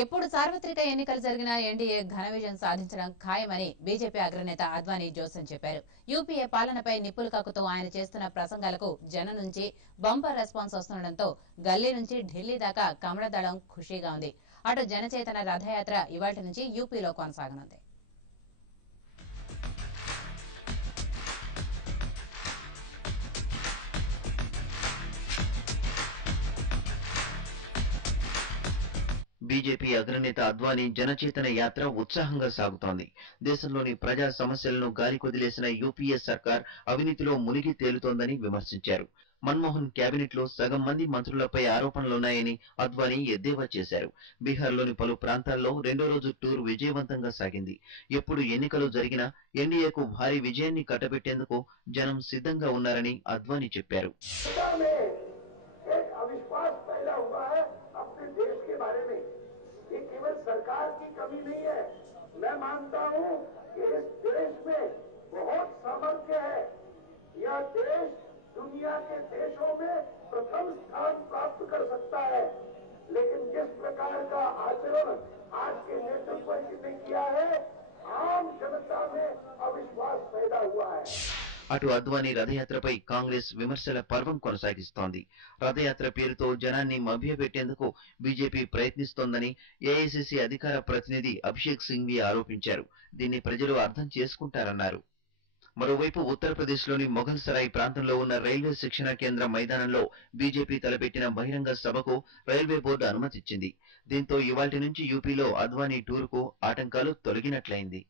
ఎప్పుడు సార్వత్రిక ఎన్నికలు జరిగినా ఎన్డీఏ ఘన విజయం సాధించడం ఖాయమని బీజేపీ అగ్రనేత అద్వానీ జోసన్ చెప్పారు. యూపీఏ పాలనపై నిప్పులు కక్కుతూ ఆయన చేస్తున్న ప్రసంగాలకు జనం నుంచి బంపర్ రెస్పాన్స్ వస్తుండటంతో గల్లీ నుంచి ఢిల్లీ దాకా కమలదళం ఖుషీగా ఉంది. అటు జనచేతన రథయాత్ర ఇవాళ్టి నుంచి యూపీలో కొనసాగనుంది. బీజేపీ అగ్రనేత అద్వానీ జనచేతన యాత్ర ఉత్సాహంగా సాగుతోంది. దేశంలోని ప్రజా సమస్యలను గాలికొదిలేసిన యూపీఏ సర్కార్ అవినీతిలో మునిగి తేలుతోందని విమర్శించారు. మన్మోహన్ కేబినెట్ లో సగం మంది మంత్రులపై ఆరోపణలున్నాయని అద్వానీ ఎద్దేవా చేశారు. బీహార్లోని పలు ప్రాంతాల్లో రెండో రోజు టూర్ విజయవంతంగా సాగింది. ఎప్పుడు ఎన్నికలు జరిగినా ఎన్డీఏకు భారీ విజయాన్ని కట్టబెట్టేందుకు జనం సిద్ధంగా ఉన్నారని అద్వానీ చెప్పారు. ये केवल सरकार की कमी नहीं है। मैं मानता हूं कि इस देश में बहुत सामर्थ्य है। यह देश दुनिया के देशों में प्रथम स्थान प्राप्त कर सकता है, लेकिन जिस प्रकार का आचरण आज के नेतृत्व ने किया है, आम जनता में अविश्वास पैदा हुआ है। అటు అద్వానీ రథయాత్రపై కాంగ్రెస్ విమర్శల పర్వం కొనసాగిస్తోంది. రథయాత్ర పేరుతో జనాన్ని మభ్యపెట్టేందుకు బీజేపీ ప్రయత్నిస్తోందని ఏఐసీసీ అధికార ప్రతినిధి అభిషేక్ సింఘ్వి ఆరోపించారు. దీన్ని ప్రజలు అర్థం చేసుకుంటారన్నారు. మరోవైపు ఉత్తరప్రదేశ్లోని మొఘల్ సరాయ్ ప్రాంతంలో ఉన్న రైల్వే శిక్షణ కేంద్ర మైదానంలో బీజేపీ తలపెట్టిన బహిరంగ సభకు రైల్వే బోర్డు అనుమతిచ్చింది. దీంతో ఇవాళ్టి నుంచి యూపీలో అద్వానీ టూర్కు ఆటంకాలు తొలగినట్లయింది.